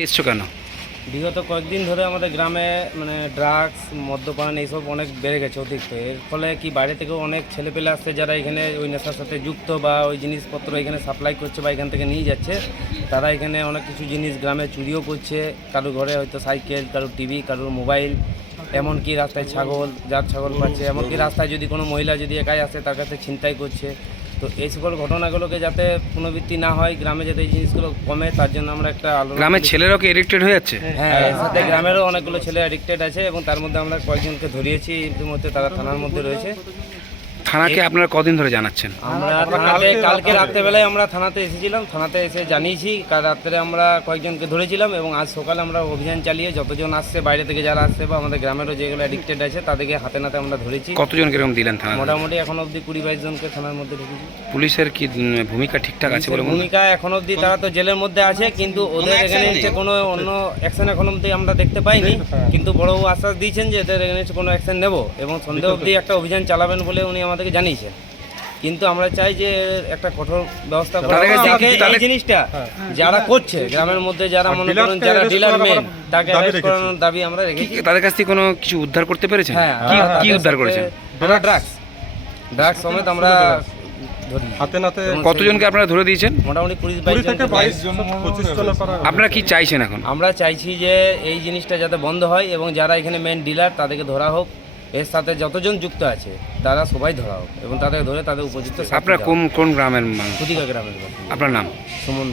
এসছো কেন? বিগত কয়েকদিন ধরে আমাদের গ্রামে মানে ড্রাগস মদ্যপান এইসব অনেক বেড়ে গেছে অতিরিক্ত। এর ফলে কি বাইরে থেকেও অনেক ছেলেপেলে আসছে যারা এখানে ওই নেশার সাথে যুক্ত বা ওই জিনিসপত্র এখানে সাপ্লাই করছে বা এখান থেকে নিয়ে যাচ্ছে, তারা এখানে অনেক কিছু জিনিস গ্রামে চুরিও করছে। কারোর ঘরে হয়তো সাইকেল কারোর টিভি, কারোর মোবাইল, এমনকি রাস্তায় ছাগল যার ছাগল পাচ্ছে। এমনকি রাস্তায় যদি কোনো মহিলা যদি একাই আসে, তার কাছে ছিনতাই করছে। তো এই সকল ঘটনাগুলোকে যাতে পুনরাবৃত্তি না হয় গ্রামে যাতে এই জিনিসগুলো কমে তার জন্য আমরা একটা আলোচনা গ্রামের ছেলেরাও কি এডিক্টেড হয়ে যাচ্ছে? হ্যাঁ এর সাথে গ্রামেরও অনেকগুলো ছেলে এডিক্টেড আছে এবং তার মধ্যে আমরা কয়েকজনকে ধরিয়েছি ইতিমধ্যে তারা থানার মধ্যে রয়েছে। থানাকে আপনারা কদিন ধরে জানাচ্ছেন? আমরা থানাতে কালকে রাত্রেবেলায় আমরা থানাতে এসেছিলাম থানাতে এসে জানিয়েছি কাল রাত্রে আমরা কয়েকজনকে ধরেছিলাম এবং আজ সকালে আমরা অভিযান চালিয়ে যতজন আসছে বাইরে থেকে যারা আসছে বা আমাদের গ্রামেরও যেগুলো অ্যাডিক্টেড আছে তাদেরকে হাতে নাতে আমরা ধরেছি। কতজন কীরকম দিলেন থানা মোটামুটি এখন অবধি কুড়ি বাইশ জনকে থানার মধ্যে ঢুকেছি। পুলিশের কি ভূমিকা ঠিকঠাক আছে বলে ভূমিকা এখন অবধি তারা তো জেলের মধ্যে আছে কিন্তু ওদের এখানে হচ্ছে কোনো অন্য অ্যাকশন এখন অবধি আমরা দেখতে পাইনি। কিন্তু বড়বাবু আশ্বাস দিয়েছেন যে এদের এখানে কোনো অ্যাকশন নেব এবং সন্ধ্যে অবধি একটা অভিযান চালাবেন বলে উনি আমাদেরকে জানিয়েছেন কিন্তু আমরা চাই যে একটা কঠোর ব্যবস্থা এই জিনিসটা যারা করছে গ্রামের মধ্যে যারা মনে করেন যারা ডিলার মেন তাকে করানোর দাবি আমরা রেখেছি। তাদের কাছ থেকে কোনো কিছু উদ্ধার করতে পেরেছেন? হ্যাঁ কি উদ্ধার করেছেন? ড্রাগস ড্রাগস সমেত আমরা হাতে নাতে কতজনকে আপনারা ধরে দিয়েছেন? মোটামুটি কুড়ি বাইশ থেকে বাইশ জন পঁচিশ আপনারা কি চাইছেন এখন? আমরা চাইছি যে এই জিনিসটা যাতে বন্ধ হয় এবং যারা এখানে মেন ডিলার তাদেরকে ধরা হোক। এর সাথে যতজন যুক্ত আছে তারা সবাই ধরা হোক এবং তাদের ধরে তাদের উপযুক্ত আপনার কোন কোন গ্রামের মানুষ? গ্রামের আপনার নাম? সুমন